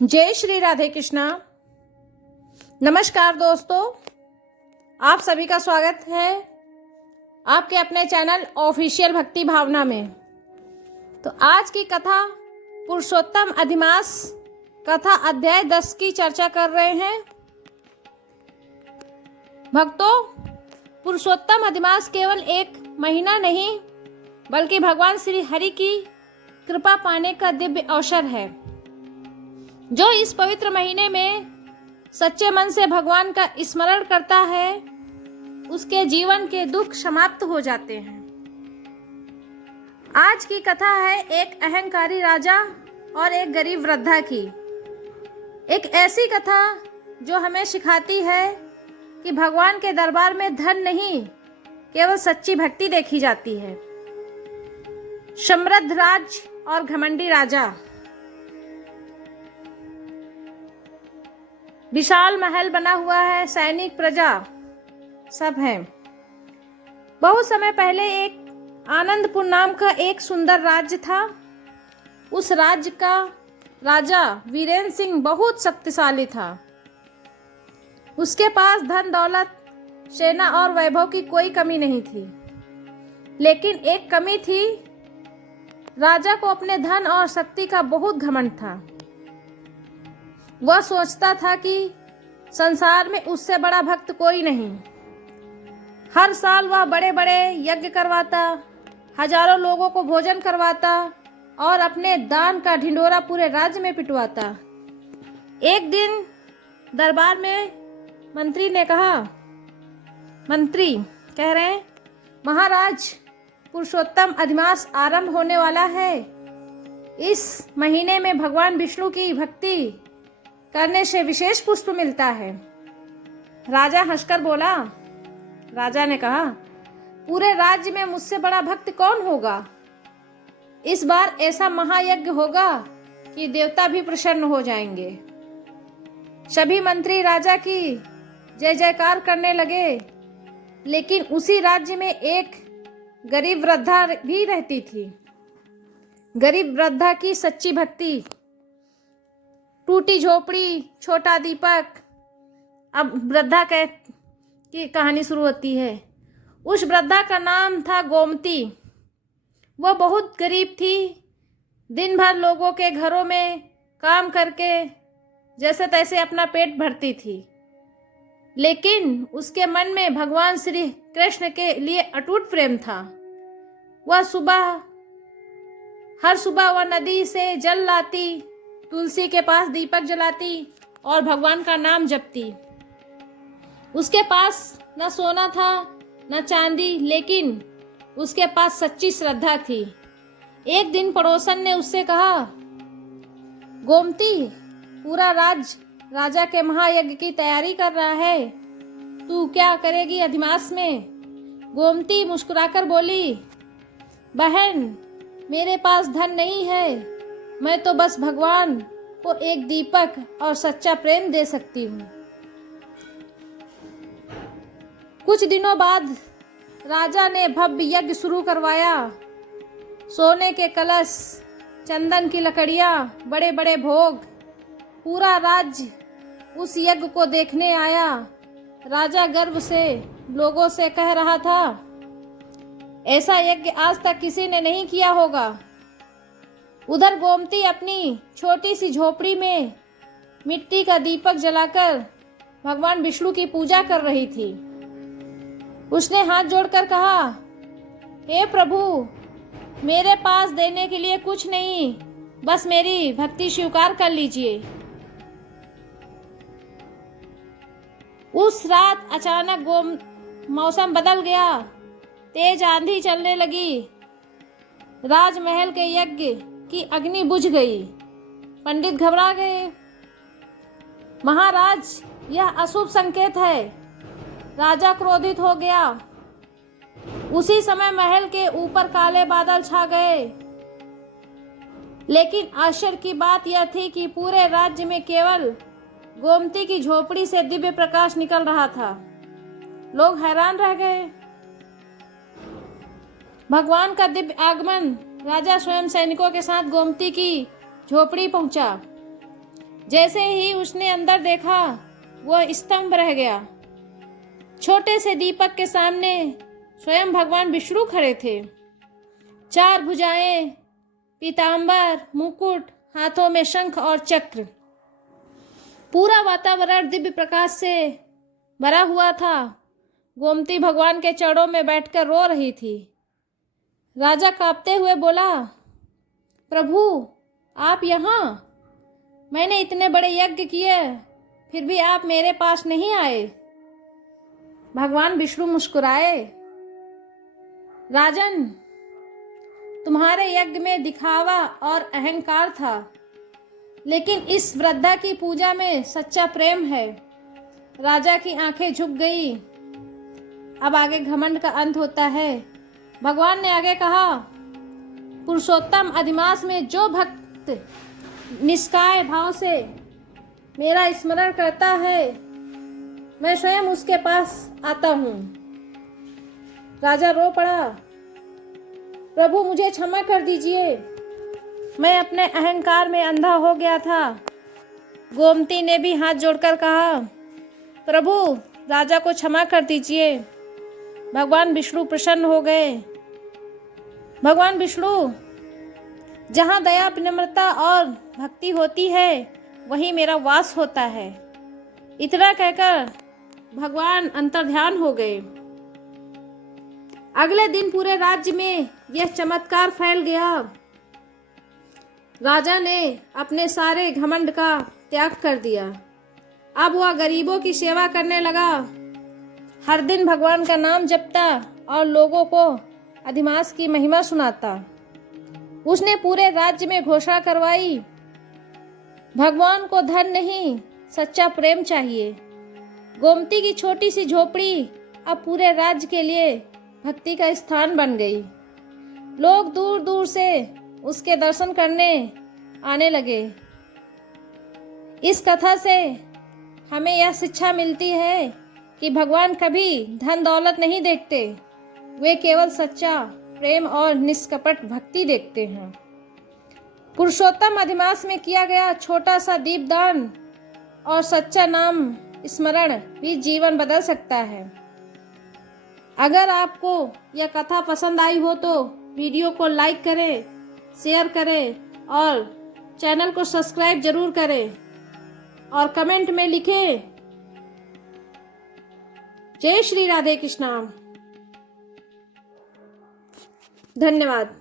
जय श्री राधे कृष्णा। नमस्कार दोस्तों, आप सभी का स्वागत है आपके अपने चैनल ऑफिशियल भक्ति भावना में। तो आज की कथा पुरुषोत्तम अधिमास कथा अध्याय 10 की चर्चा कर रहे हैं। भक्तों, पुरुषोत्तम अधिमास केवल एक महीना नहीं बल्कि भगवान श्री हरि की कृपा पाने का दिव्य अवसर है। जो इस पवित्र महीने में सच्चे मन से भगवान का स्मरण करता है उसके जीवन के दुख समाप्त हो जाते हैं। आज की कथा है एक अहंकारी राजा और एक गरीब वृद्धा की। एक ऐसी कथा जो हमें सिखाती है कि भगवान के दरबार में धन नहीं, केवल सच्ची भक्ति देखी जाती है। समृद्ध राज और घमंडी राजा। विशाल महल बना हुआ है, सैनिक प्रजा सब हैं। बहुत समय पहले एक आनंदपुर नाम का एक सुंदर राज्य था। उस राज्य का राजा वीरेंद्र सिंह बहुत शक्तिशाली था। उसके पास धन दौलत, सेना और वैभव की कोई कमी नहीं थी। लेकिन एक कमी थी, राजा को अपने धन और शक्ति का बहुत घमंड था। वह सोचता था कि संसार में उससे बड़ा भक्त कोई नहीं। हर साल वह बड़े बड़े यज्ञ करवाता, हजारों लोगों को भोजन करवाता और अपने दान का ढिंढोरा पूरे राज्य में पिटवाता। एक दिन दरबार में मंत्री ने कहा, मंत्री कह रहे हैं, महाराज, पुरुषोत्तम अधिमास आरंभ होने वाला है। इस महीने में भगवान विष्णु की भक्ति करने से विशेष पुष्प मिलता है। राजा हंसकर बोला। राजा ने कहा, पूरे राज्य में मुझसे बड़ा भक्त कौन होगा? इस बार ऐसा महायज्ञ होगा कि देवता भी प्रसन्न हो जाएंगे। सभी मंत्री राजा की जय जयकार करने लगे। लेकिन उसी राज्य में एक गरीब वृद्धा भी रहती थी। गरीब वृद्धा की सच्ची भक्ति। टूटी झोपड़ी, छोटा दीपक। अब वृद्धा की कहानी शुरू होती है। उस वृद्धा का नाम था गोमती। वह बहुत गरीब थी। दिन भर लोगों के घरों में काम करके जैसे तैसे अपना पेट भरती थी। लेकिन उसके मन में भगवान श्री कृष्ण के लिए अटूट प्रेम था। हर सुबह वह नदी से जल लाती, तुलसी के पास दीपक जलाती और भगवान का नाम जपती। उसके पास न सोना था न चांदी, लेकिन उसके पास सच्ची श्रद्धा थी। एक दिन पड़ोसन ने उससे कहा, गोमती, पूरा राजा के महायज्ञ की तैयारी कर रहा है, तू क्या करेगी अधिमास में? गोमती मुस्कुराकर बोली, बहन, मेरे पास धन नहीं है, मैं तो बस भगवान को एक दीपक और सच्चा प्रेम दे सकती हूँ। कुछ दिनों बाद राजा ने भव्य यज्ञ शुरू करवाया। सोने के कलश, चंदन की लकड़ियाँ, बड़े बड़े भोग। पूरा राज्य उस यज्ञ को देखने आया। राजा गर्व से लोगों से कह रहा था, ऐसा यज्ञ आज तक किसी ने नहीं किया होगा। उधर गोमती अपनी छोटी सी झोपड़ी में मिट्टी का दीपक जलाकर भगवान विष्णु की पूजा कर रही थी। उसने हाथ जोड़कर कहा, हे प्रभु, मेरे पास देने के लिए कुछ नहीं, बस मेरी भक्ति स्वीकार कर लीजिए। उस रात अचानक मौसम बदल गया। तेज आंधी चलने लगी। राजमहल के यज्ञ की अग्नि बुझ गई। पंडित घबरा गए। महाराज, यह अशुभ संकेत है। राजा क्रोधित हो गया। उसी समय महल के ऊपर काले बादल छा गए। लेकिन आश्चर्य की बात यह थी कि पूरे राज्य में केवल गोमती की झोपड़ी से दिव्य प्रकाश निकल रहा था। लोग हैरान रह गए। भगवान का दिव्य आगमन। राजा स्वयं सैनिकों के साथ गोमती की झोपड़ी पहुंचा। जैसे ही उसने अंदर देखा वह स्तंभ रह गया। छोटे से दीपक के सामने स्वयं भगवान विष्णु खड़े थे। 4 भुजाएं, पीतांबर, मुकुट, हाथों में शंख और चक्र। पूरा वातावरण दिव्य प्रकाश से भरा हुआ था। गोमती भगवान के चरणों में बैठकर रो रही थी। राजा कांपते हुए बोला, प्रभु आप यहाँ? मैंने इतने बड़े यज्ञ किए फिर भी आप मेरे पास नहीं आए। भगवान विष्णु मुस्कुराए, राजन, तुम्हारे यज्ञ में दिखावा और अहंकार था, लेकिन इस वृद्धा की पूजा में सच्चा प्रेम है। राजा की आंखें झुक गई। अब आगे घमंड का अंत होता है। भगवान ने आगे कहा, पुरुषोत्तम अधिमास में जो भक्त निष्काय भाव से मेरा स्मरण करता है, मैं स्वयं उसके पास आता हूँ। राजा रो पड़ा, प्रभु मुझे क्षमा कर दीजिए, मैं अपने अहंकार में अंधा हो गया था। गोमती ने भी हाथ जोड़कर कहा, प्रभु राजा को क्षमा कर दीजिए। भगवान विष्णु प्रसन्न हो गए। भगवान विष्णु, जहाँ दया, विनम्रता और भक्ति होती है वहीं मेरा वास होता है। इतना कहकर भगवान अंतर्ध्यान हो गए। अगले दिन पूरे राज्य में यह चमत्कार फैल गया। राजा ने अपने सारे घमंड का त्याग कर दिया। अब वह गरीबों की सेवा करने लगा। हर दिन भगवान का नाम जपता और लोगों को अधिमास की महिमा सुनाता। उसने पूरे राज्य में घोषणा करवाई, भगवान को धन नहीं, सच्चा प्रेम चाहिए। गोमती की छोटी सी झोपड़ी अब पूरे राज्य के लिए भक्ति का स्थान बन गई। लोग दूर दूर से उसके दर्शन करने आने लगे। इस कथा से हमें यह शिक्षा मिलती है कि भगवान कभी धन दौलत नहीं देखते, वे केवल सच्चा प्रेम और निष्कपट भक्ति देखते हैं। पुरुषोत्तम अधिमास में किया गया छोटा सा दीपदान और सच्चा नाम स्मरण भी जीवन बदल सकता है। अगर आपको यह कथा पसंद आई हो तो वीडियो को लाइक करें, शेयर करें और चैनल को सब्सक्राइब जरूर करें और कमेंट में लिखें, जय श्री राधे कृष्णा। धन्यवाद।